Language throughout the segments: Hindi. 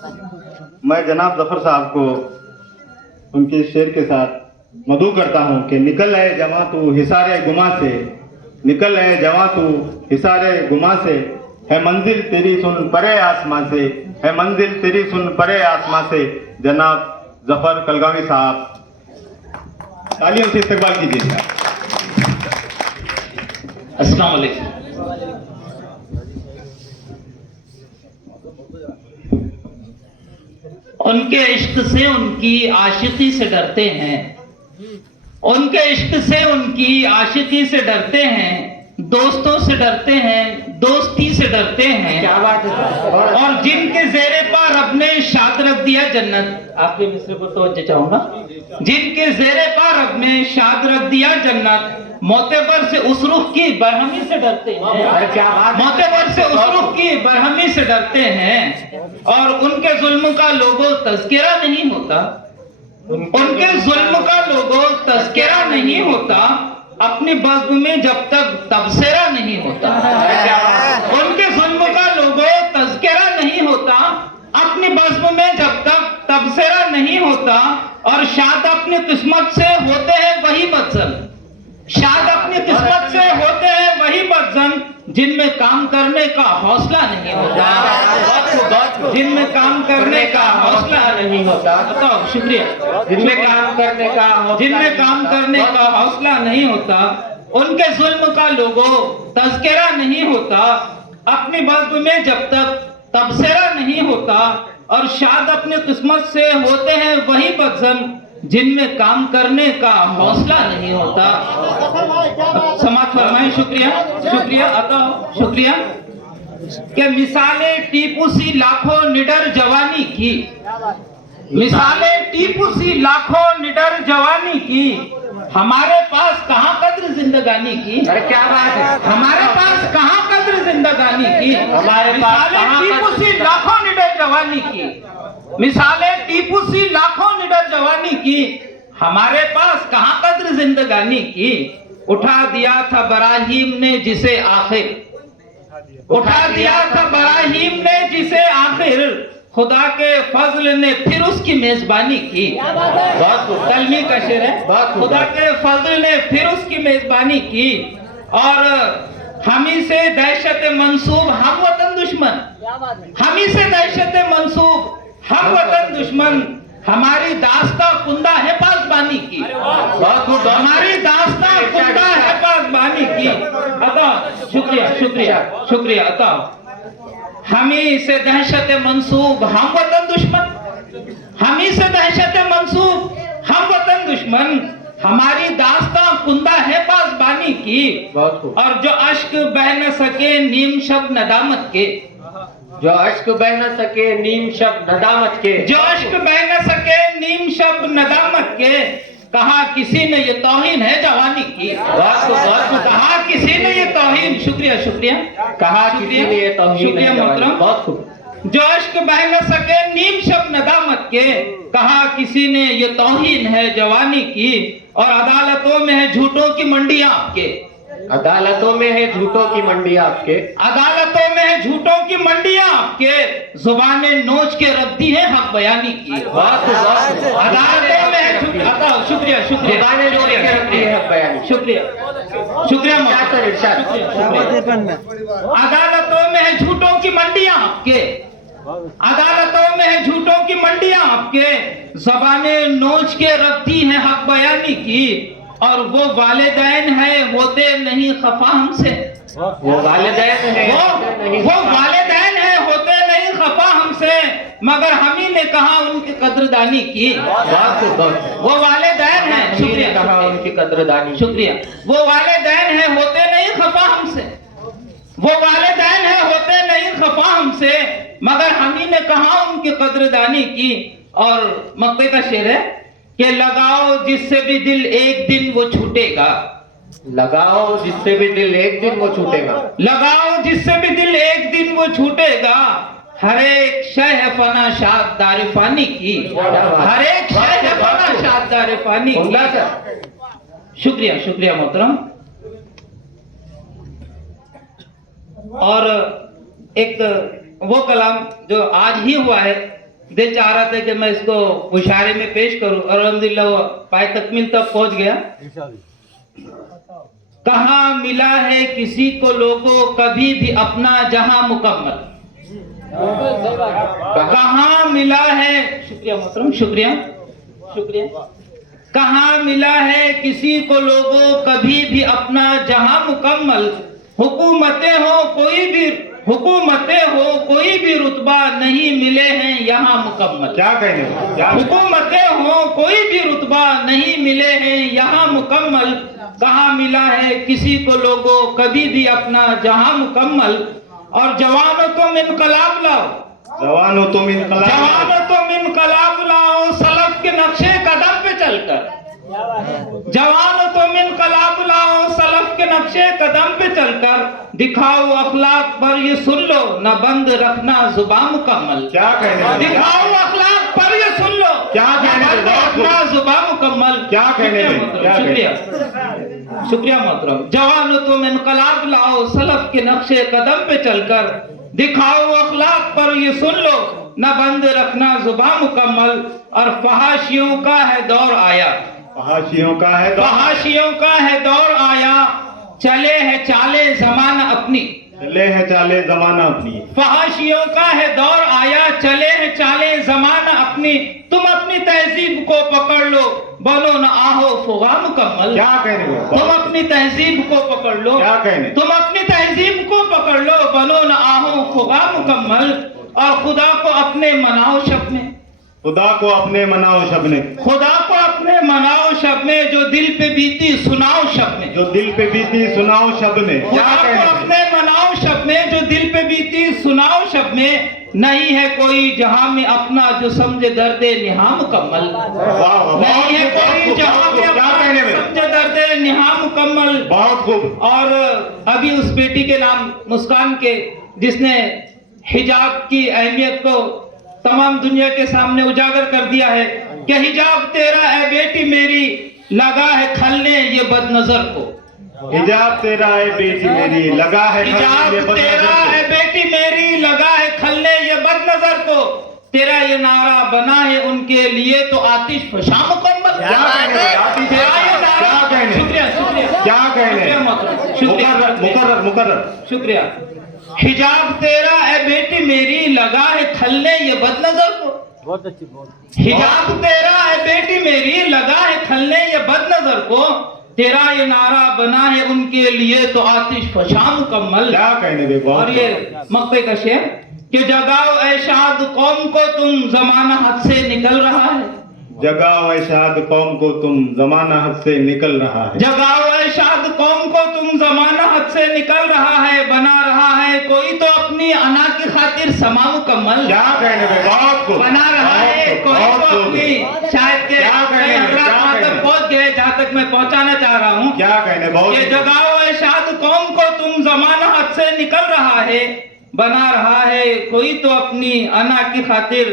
मैं जनाब जफर साहब को उनके शेर के साथ मदू करता हूँ कि निकल आए जवां तू हिसारे गुमा से, निकल आए जवां तू हिसारे गुमा से, है मंजिल तेरी सुन परे आसमां से, है मंजिल तेरी सुन परे आसमां से। जनाब जफर कलगावी साहब, तालियों से इस्तकबाल कीजिए। अस्सलाम वालेकुम। उनके इश्क से उनकी आशिकी से डरते हैं, उनके इश्क से उनकी आशिकी से डरते हैं, दोस्तों से डरते हैं, दोस्ती से डरते हैं। क्या बात है। और जिनके ज़ेरे पर रब ने शाद रख दिया जन्नत, आपके मिस्र को तवज्जो चाहूंगा, जिनके ज़ेरे पर रब ने शाद रख दिया जन्नत, मोतेबर से उस रुख की बरहमी से डरते हैं। क्या बात। मोतेबर से उस रुख की बरहमी से डरते हैं। और उनके जुल्म का लोगो तज़किरा नहीं होता, उनके जुल्म का लोगो तज़किरा नहीं होता, अपनी बज़्म में जब तक तबसरा नहीं होता। उनके जुल्म का लोगो तज़किरा नहीं होता, अपनी बज़्म में जब तक तबसरा नहीं होता। और शाद अपनी किस्मत से होते हैं वही बदजन, शाद अपनी किस्मत से होते हैं वही बदजन, जिनमें काम करने का हौसला नहीं होता, जिनमें काम करने का हौसला नहीं होता। बताओ, शुक्रिया। जिनमें काम करने का हौसला नहीं होता, उनके जुल्म का लोगो तज़किरा नहीं होता, अपनी बज़्म में जब तक तबसरा नहीं होता। और शाद अपनी किस्मत से होते हैं वही बदजन, जिनमें काम करने का हौसला नहीं होता। समाज फरमाए। शुक्रिया, शुक्रिया, अता शुक्रिया। कि मिसालें टीपू सी लाखों निडर जवानी की, मिसालें टीपू सी लाखों निडर जवानी की, हमारे पास कहाँ कद्र जिंदगानी की। अरे क्या बात है। हमारे पास कहाँ कद्र जिंदगानी की, हमारे पास मिसालें टीपू सी लाखों निडर जवानी की, मिसालें टीपू सी लाखों निडर जवानी की, हमारे पास कहाँ कद्र जिंदगानी की। उठा दिया था बराहीम ने जिसे आखिर, उठा दिया था बराहीम ने जिसे आखिर, खुदा के फजल ने फिर उसकी मेजबानी की। कलमी का शेर है। खुदा के फजल ने फिर उसकी मेजबानी की। और हमी से दहशत मंसूब हम वतन दुश्मन, हमी से दहशत मंसूब हम वतन दुश्मन, हमारी दास्ता कुंदा है पासबानी की, हमारी दास्ता कुंदा है पासबानी की। अता शुक्रिया, शुक्रिया, शुक्रिया। अता हमी से दहशत मंसूब हम वतन दुश्मन, हमी से दहशत मंसूब हम वतन दुश्मन, हमारी दास्तां कुंदा है पासबानी की। और जो अश्क बह न सके नीम शब नदामत के, जो अश्क बह न सके नीम शब नदामत के, जो अश्क बह न सके नीम शब नदामत के, कहा किसी ने ये तौहीन है जवानी की। कहा किसी ने ये तौहीन, शुक्रिया, शुक्रिया, कहा किसी ने ये तौहीन, शुक्रिया मोहतरम। बहुत खूब। जो अश्क बह न सके नीम शब नदामत के, कहा किसी ने ये तौहीन है जवानी की। और अदालतों में है झूठों की मंडियां आपके, अदालतों में है झूठों की मंडी आपके, अदालतों में है झूठों की मंडियां आपके, जुबाने नोच के रद्दी है हक बयानी की। अदालतों में है शुक्रिया, शुक्रिया, जुबाने नोच के रद्दी है हक बयानी। शुक्रिया, शुक्रिया। अदालतों में है झूठों की मंडियां आपके, अदालतों में है झूठों की मंडियां आपके, जुबाने नोच के रद्दी है हक बयानी की। और वो वालिदैन है होते नहीं खफा हमसे, वो वालिदैन है, वो वालिदैन है होते नहीं खफा हमसे, मगर हम ही ने कहा उनकी कद्रदानी की। वो वालिदैन है, शुक्रिया, कहा उनकी कद्रदानी, शुक्रिया। वो वालिदैन है होते नहीं खफा हमसे, वो वालिदैन है होते नहीं खफा हमसे, मगर हम ही ने कहा उनकी कद्रदानी की। और मक्के का शेर है कि लगाओ जिससे भी दिल एक दिन वो छूटेगा, लगाओ जिससे भी दिल एक दिन वो छूटेगा, लगाओ जिससे भी दिल एक दिन वो छूटेगा, हर एक शय है फना शाद दार फानी की, हर एक शय है फना शाद दार फानी की। शुक्रिया, शुक्रिया मोहतरम। और एक वो कलाम जो आज ही हुआ है दिल चाह रहा था कि मैं इसको मुशायरे में पेश करूं और अल्हम्दुलिल्लाह वो पाए तकमील तक पहुंच गया। कहाँ मिला है किसी को लोगों कभी भी अपना जहां मुकम्मल, कहाँ मिला है, शुक्रिया मोहतरम, शुक्रिया शुक्रिया, कहाँ मिला है किसी को लोगों कभी भी अपना जहां मुकम्मल, हुकूमतें हो कोई भी रुतबा नहीं मिले हैं यहाँ मुकम्मल। क्या कहने क्या हुकूमतें हो कोई भी रुतबा नहीं मिले हैं यहाँ मुकम्मल, कहाँ मिला है किसी को लोगों कभी भी अपना जहां मुकम्मल। और जवानों तुम इनकलाब लाओ, जवानों तुम इनकलाब, जवानों तुम इनकलाब लाओ सलफ के नक्शे कदम पे चलकर, जवानों तुम इनकलाब लाओ सलफ के नक्शे कदम पे चलकर, दिखाओ अखलाक पर ये सुन लो न बंद रखना जुबान मुकम्मल। क्या कहने दिखाओ अखलाक पर ये सुन लो क्या कहने न बंद रखना जुबान मुकम्मल। क्या कहने शुक्रिया शुक्रिया मोहतरम। जवानों तुम इनकलाब लाओ सलफ के नक्शे कदम पे चलकर, दिखाओ अखलाक पर ये सुन लो न बंद रखना जुबान मुकम्मल। और फहाशियों का है दौर आया, फहाशियों का है दौर, फहाशियों का है दौर आया, चले है चाले जमाना अपनी, चले है चाले जमाना अपनी, फहाशियों का है दौर आया, चले है चाले जमाना अपनी, तुम अपनी तहजीब को पकड़ लो बनो न आहो फुगा मुकम्मल। क्या कहने तुम अपनी तहजीब को पकड़ लो, क्या कहने तुम अपनी तहजीब को पकड़ लो बनो न आहो फुगा मुकम्मल। और खुदा को अपने मनाओ शब में, खुदा को अपने मनाओ शब ने, खुदा को अपने मनाओ शब में, जो दिल पे बीती सुनाओ शब में, जो दिल पे बीती सुनाओ शब ने। क्या खुदा को कहने अपने मनाओ शब में, जो दिल पे बीती सुनाओ शब में, नहीं है कोई जहां में अपना जो समझे दर्दे निहा मुकम्मल, नहीं है कोई जहां में अपना समझे दर्दे निहा मुकम्मल। बहुत खूब। और अभी उस बेटी के नाम मुस्कान के, जिसने हिजाब की अहमियत को तमाम दुनिया के सामने उजागर कर दिया है कि हिजाब तेरा है बेटी मेरी लगा है खलने ये बदनजर को, हिजाब तेरा है बेटी मेरी लगा है हिजाब तेरा है बेटी मेरी लगा है खलने ये बदनजर को, तेरा ये नारा बना है उनके लिए तो आतिश फशा मुकम्मल। क्या कहने, तेरा ये नारा, क्या कहने, शुक्रिया शुक्रिया, क्या कहने, मुकर्रर मुकर्रर, शुक्रिया। हिजाब तेरा है बेटी मेरी लगा है खलने ये बदनजर को, बहुत अच्छी, हिजाब तेरा है बेटी मेरी लगा है खलने ये बदनजर को, तेरा ये नारा बना है उनके लिए तो आतिश फशा मुकम्मल। क्या कहने दे। और ये मक्के का शेर कि जगाओ ऐ शाद कौम को तुम जमाना हद से निकल रहा है, जगाओ ऐ शाद कौम को तुम जमाना हद से निकल रहा है, जगाओ ऐ शाद कौम को तुम जमाना हद से निकल रहा है, बना रहा है कोई तो अपनी अना की खातिर समा मुकम्मल। क्या कहने दे। बहुत खूब। बना रहा है कोई तो अपनी, शायद के क्या कहने दे, क्या वहाँ तक कहने? पहुंच गए जहाँ तक मैं पहुंचाना चाह रहा हूँ। क्या कहने। बहुत ये जगाओ ऐ शाद कौम को तुम जमाना हद से निकल रहा है, बना रहा है कोई तो अपनी अना की खातिर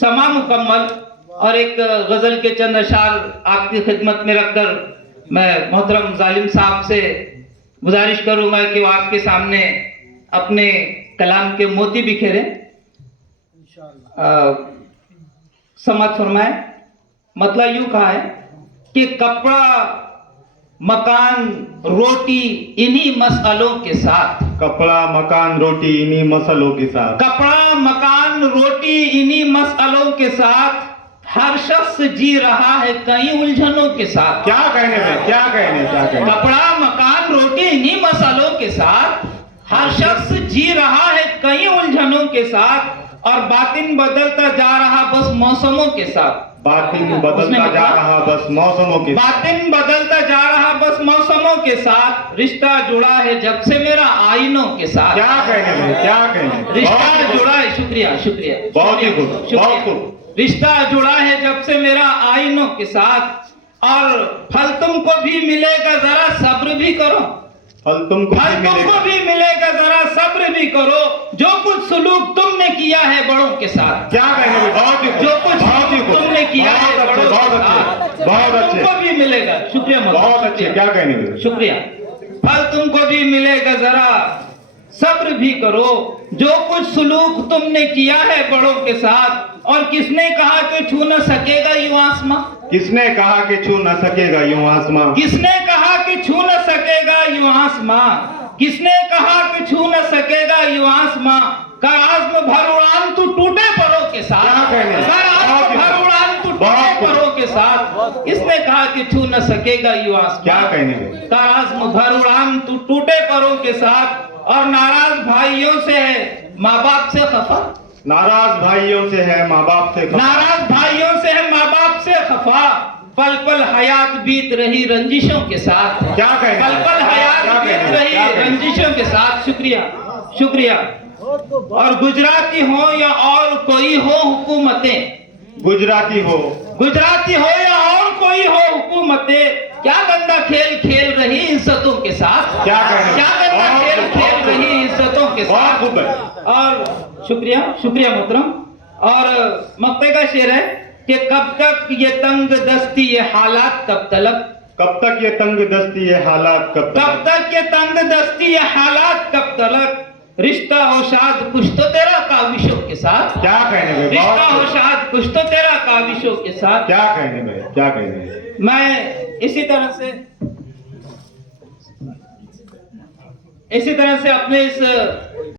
समा मुकम्मल। और एक गजल के चंद अशार आपकी खिदमत में रखकर मैं मोहतरम जालिम साहब से गुजारिश करूंगा कि वो आपके सामने अपने कलाम के मोती बिखेरे, समझ फरमाए। मतलब यूं कहा है कि कपड़ा मकान रोटी इन्हीं मसलों के साथ, कपड़ा मकान रोटी इन्हीं मसलों के साथ, कपड़ा मकान रोटी इन्हीं मसलों के साथ, हर शख्स जी रहा है कई उलझनों के साथ। क्या कहने थे, क्या कहने, क्या कहने। कपड़ा मकान रोटी इन्हीं मसलों के साथ, हर शख्स जी रहा है कई उलझनों के साथ, और बातिन बदलता जा रहा बस मौसमों के साथ, बातिन बदलता जा रहा बस मौसमों के, बातिन बदलता जा रहा बस मौसमों के साथ, रिश्ता जुड़ा है जब से मेरा आईनों के साथ। क्या कहने थे, क्या कहने। रिश्ता जुड़ा है, शुक्रिया शुक्रिया, बहुत ही खूब, बहुत खूब। रिश्ता जुड़ा है जब से मेरा आईनों के साथ, और फल तुमको भी मिलेगा जरा सब्र भी करो, फल तुमको भी मिलेगा जरा सब्र भी करो, जो कुछ सुलूक तुमने किया है बड़ों के साथ। क्या कहने थे। बहुत ही, जो कुछ बहुत ही तुमने किया है बड़ों के साथ, बहुत अच्छे, तुमको भी मिलेगा। शुक्रिया, बहुत अच्छे। क्या कहने थे। शुक्रिया। फल तुमको भी मिलेगा जरा सब्र भी करो। जो कुछ सुलूक तुमने किया है बड़ों के साथ, और किसने कहा कि छू न सकेगा यूं आसमां? किसने कहा कि छू न सकेगा यूं आसमां? किसने कहा कि छू न सकेगा यूं आसमां? किसने कहा कि छू न सकेगा यूं आसमां? कर आज़्म भर उड़ान तू टूटे परों के साथ। क्या कहने? कर आज़्म भर उड़ान तू टूटे परों के साथ। किसने कहा कि छू न सकेगा यूं आसमां? क्या कहने में? कर आज़्म भर उड़ान तू टूटे परों के साथ। और नाराज भाइयों से है माँ बाप से खफा। नाराज भाइयों से है माँ बाप से खफा। नाराज भाइयों से है माँ बाप से खफा। पल पल हयात बीत रही रंजिशों के साथ। क्या कहने? पल पल हयात क्या बीत कहने? रही क्या कहने? रंजिशों के साथ। शुक्रिया शुक्रिया। और गुजराती हो या और कोई हो हुकूमतें, गुजराती हो या और कोई हो हुकूमतें, क्या गंदा खेल खेल रही इज्जतों के साथ। क्या कहने? क्या गंदा खेल खेल रही इज्जतों के बहुत साथ। खूब है। और शुक्रिया शुक्रिया मोहतरम। और मक्ते का शेर है कि कब तक ये तंग दस्ती ये हालात कब तलक। कब तक ये तंग दस्ती ये हालात कब कब तक? तक ये तंग दस्ती ये हालात कब तलक। रिश्ता हो शाद कुछ तो तेरा काविशों के साथ। क्या कहने में? रिश्ता बहुत हो खूब। शाद कुछ तो तेरा काविशों के साथ। क्या कहने में? क्या कहने में? मैं इसी तरह से अपने इस